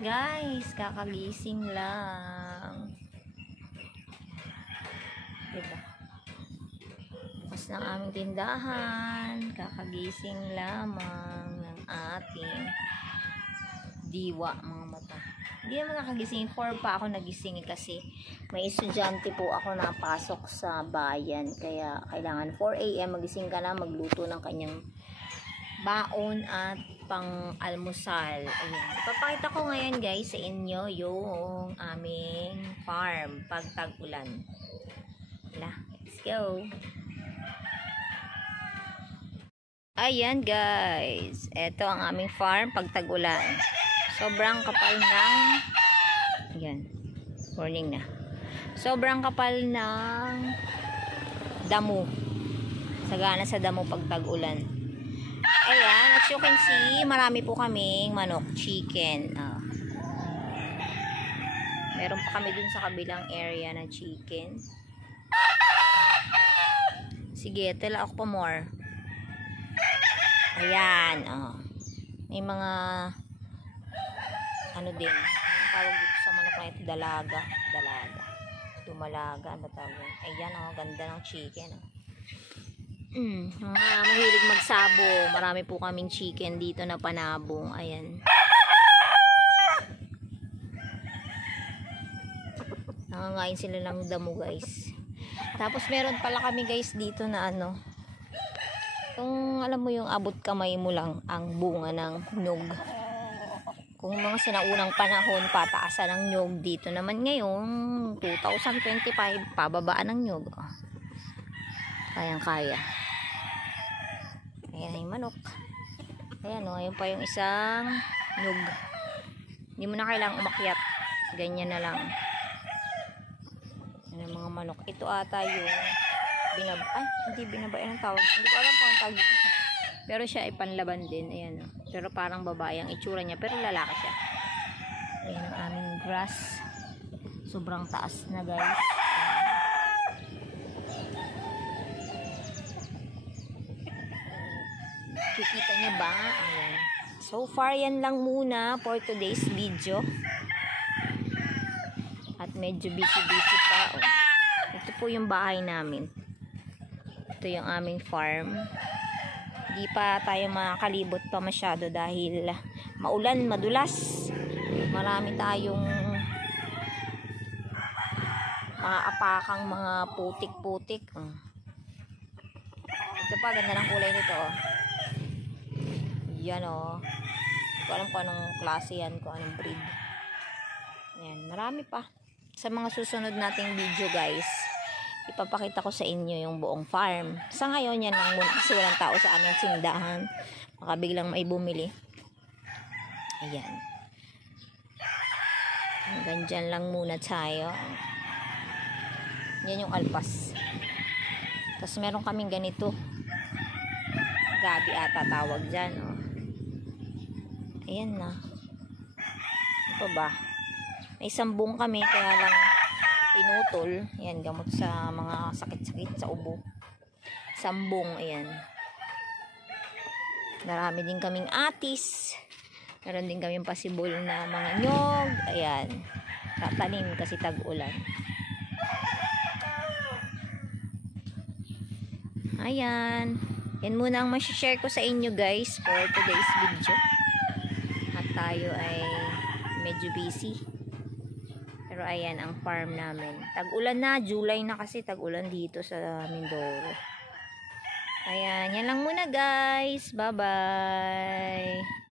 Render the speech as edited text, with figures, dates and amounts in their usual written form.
Guys, kakagising lang. Diba? Bukas ng aming tindahan. Kakagising lamang ng ating diwa, mga mata. Hindi naman nakagising. 4 pa ako nagising kasi may estudyante po ako napasok sa bayan. Kaya kailangan 4 AM magising ka na, magluto ng kanyang baon at pang-almusal. Ayan. Ipapakita ko ngayon guys sa inyo yung aming farm pag tag-ulan. Let's go! Ayan guys. Ito ang aming farm pag tag-ulan. Sobrang kapal ng ayan. Morning na. Sobrang kapal ng damo. Sagana sa damo pag tag-ulan. Ayan, as you can see, marami po kaming manok, chicken. Meron pa kami dun sa kabilang area na chicken. Sige, tala ako pa more. Ayan, may mga ano din, tawag dito sa manok na ito, dalaga. Dumalaga, ano tawag? Ayan, ganda ng chicken. Mga mahilig magsabo. Marami po kaming chicken dito na panabong. Ayan. Nangangain sila ng damo guys. Tapos meron pala kami guys dito na ano. Kung alam mo yung abot kamay mo lang ang bunga ng nyug. Kung mga sinaunang panahon pataasan ng nyug, dito naman ngayon 2025 pababaan ng nyug. Kayang-kaya. Ayan yung manok. Ayan ayun pa yung isang nyug. Hindi mo na kailangang umakyat. Ganyan na lang. Ayan yung mga manok. Ito ata yung hindi binabay ang tawag. Hindi ko alam kung ang tawag dito. Pero siya ay panlaban din. Ayan. Pero parang babae ang itsura niya. Pero lalaki siya. Ayan ang aming grass. Sobrang taas na guys. Kikita niyo ba? Ayan. So far, yan lang muna for today's video. At medyo busy pa. Ito po yung bahay namin. Ito yung aming farm. Hindi pa tayo makakalibot pa masyado dahil maulan, madulas. Marami tayong apakang mga putik-putik. Ito pa, ganda ng kulay nito. Yan hindi ko alam kung anong klase yan, kung anong breed. Yan, marami pa. Sa mga susunod nating video guys, ipapakita ko sa inyo yung buong farm. Sa ngayon yan lang muna kasi walang tao sa aming tindahan. Baka biglang may bumili. Ayan. Hanggang dyan lang muna tayo. Yan yung alpas. Tapos meron kaming ganito. Gabi ata tawag dyan. Ayan na. Ito ba? May sambong kami kaya lang pinutol. Ayan, gamot sa mga sakit-sakit sa ubo. Sambong, ayan. Marami din kaming atis. Meron din kaming pasibol na mga nyog. Ayan. Tatanim kasi tag-ulan. Ayan. Yan muna ang share ko sa inyo guys for today's video. At tayo ay medyo busy. Pero ayan ang farm namin. Tag-ulan na. July na kasi tag-ulan dito sa Mindoro. Ayan. Yan lang muna guys. Bye-bye.